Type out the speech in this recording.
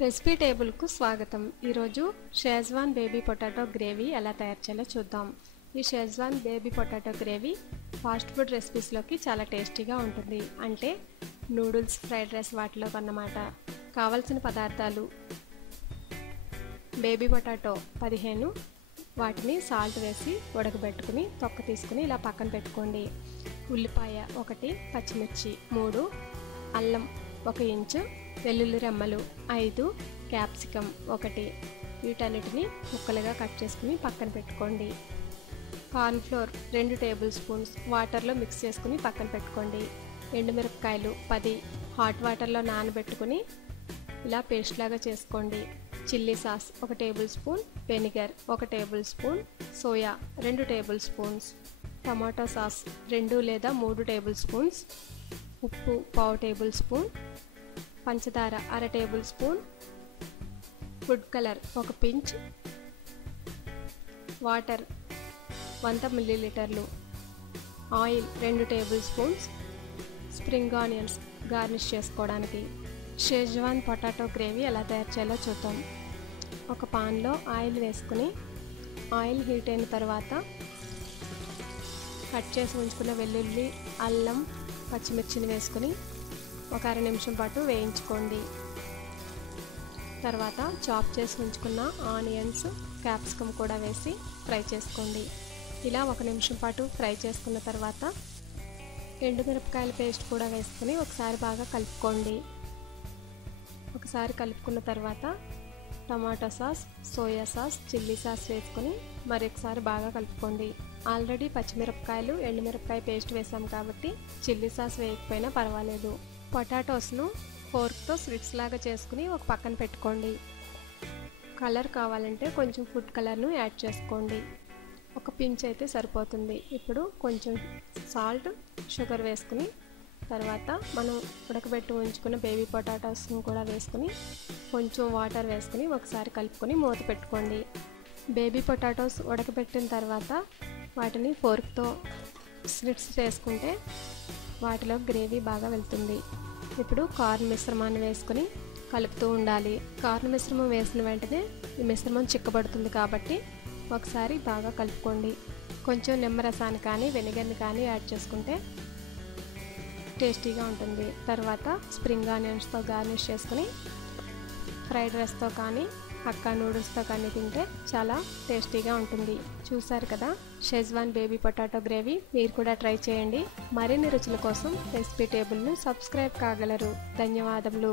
Recipe టేబుల్కు స్వాగతం. ఈరోజు Schezwan baby potato gravy ఎలా తయారు చేయాలో చూద్దాం. ఈ schezwan baby potato gravy fast food రెసిపీస్లోకి చాలా టేస్టీగా ఉంటుంది. అంటే నూడిల్స్, ఫ్రైడ్ రైస్ వాటిలో అన్నమాట. కావలసిన పదార్థాలు: బేబీ పొటాటో 15, వాటిని సాల్ట్ వేసి ఉడకబెట్టుకుని తొక్క తీసుకుని ఇలా పక్కన పెట్టుకోండి. ఉల్లిపాయ 1, పచ్చిమిర్చి 3, అల్లం 1 ఇంచు, వెల్లుల్లి రెమ్మలు 5, క్యాప్సికమ్ 1. వీటన్నిటిని ముక్కలుగా కట్ చేసుకుని పక్కన పెట్టుకోండి. కార్న్ఫ్లోర్ 2 టేబుల్ స్పూన్స్ వాటర్లో మిక్స్ చేసుకుని పక్కన పెట్టుకోండి. ఎండుమిరపకాయలు 10 హాట్ వాటర్లో నానబెట్టుకుని ఇలా పేస్ట్ లాగా చేసుకోండి. Chilli sauce 1 table spoon, vinegar 1 table spoon, soya 2 table spoons, tomato sauce 2 లేదా 3 టేబుల్ స్పూన్స్, ఉప్పు 1/2 టేబుల్ స్పూన్, పంచదార 1/2 table spoon, food colour 1 pinch, water 100 మిల్లీలీటర్లు, oil 2 table spoons, spring onions garnish చేసుకోవడానికి. షేజ్వాన్ పొటాటో గ్రేవీ ఎలా తయారు చేయాలో చూద్దాం. ఒక పాన్లో ఆయిల్ వేసుకుని ఆయిల్ హీట్ అయిన తర్వాత కట్ చేసి ఉంచుకున్న వెల్లుల్లి, అల్లం, పచ్చిమిర్చిని వేసుకుని ఒక 1/2 నిమిషం పాటు వేయించుకోండి. తర్వాత చాప్ చేసి ఉంచుకున్న ఆనియన్స్, క్యాప్సికమ్ కూడా వేసి ఫ్రై చేసుకోండి. ఇలా 1 నిమిషం పాటు ఫ్రై చేసుకున్న తర్వాత ఎండుమిరపకాయల పేస్ట్ కూడా వేసుకుని ఒకసారి బాగా కలుపుకోండి. ఒకసారి కలుపుకున్న తర్వాత tomato sauce, soya sauce, chilli sauce వేసుకొని మరొకసారి బాగా కలుపుకోండి. ఆల్రెడీ పచ్చిమిరపకాయలు, ఎండుమిరపకాయ పేస్ట్ వేసాం కాబట్టి చిల్లీ సాస్ వేయకపోయినా పర్వాలేదు. పొటాటోస్ను ఫోర్క్తో స్లిట్స్ లాగా చేసుకుని ఒక పక్కన పెట్టుకోండి. కలర్ కావాలంటే కొంచెం ఫుడ్ కలర్ను యాడ్ చేసుకోండి. 1 పించ్ అయితే సరిపోతుంది. ఇప్పుడు కొంచెం సాల్ట్, షుగర్ వేసుకుని తర్వాత మనం ఉడకబెట్టి ఉంచుకున్న బేబీ పొటాటోస్ను కూడా వేసుకుని కొంచెం వాటర్ వేసుకుని ఒకసారి కలుపుకొని మూత పెట్టుకోండి. బేబీ పొటాటోస్ ఉడకబెట్టిన తర్వాత వాటిని ఫోర్క్తో స్లిట్స్ చేసుకుంటే వాటిలో గ్రేవీ బాగా వెళ్తుంది. ఇప్పుడు కార్న్ మిశ్రమాన్ని వేసుకుని కలుపుతూ ఉండాలి. కార్న్ మిశ్రమం వేసిన వెంటనే ఈ మిశ్రమం చిక్కబడుతుంది కాబట్టి ఒకసారి బాగా కలుపుకోండి. కొంచెం నిమ్మరసాన్ని కానీ వెనిగర్ని కానీ యాడ్ చేసుకుంటే టేస్టీగా ఉంటుంది. తర్వాత స్ప్రింగ్ ఆనియన్స్తో గార్నిష్ చేసుకుని ఫ్రైడ్ రైస్తో కానీ హక్కా నూడిల్స్తో కానీ తింటే చాలా టేస్టీగా ఉంటుంది. చూసారు కదా షేజ్వాన్ బేబీ పొటాటో గ్రేవీ. మీరు కూడా ట్రై చేయండి. మరిన్ని రుచుల కోసం రెసిపీ టేబుల్ను సబ్స్క్రైబ్ కాగలరు. ధన్యవాదములు.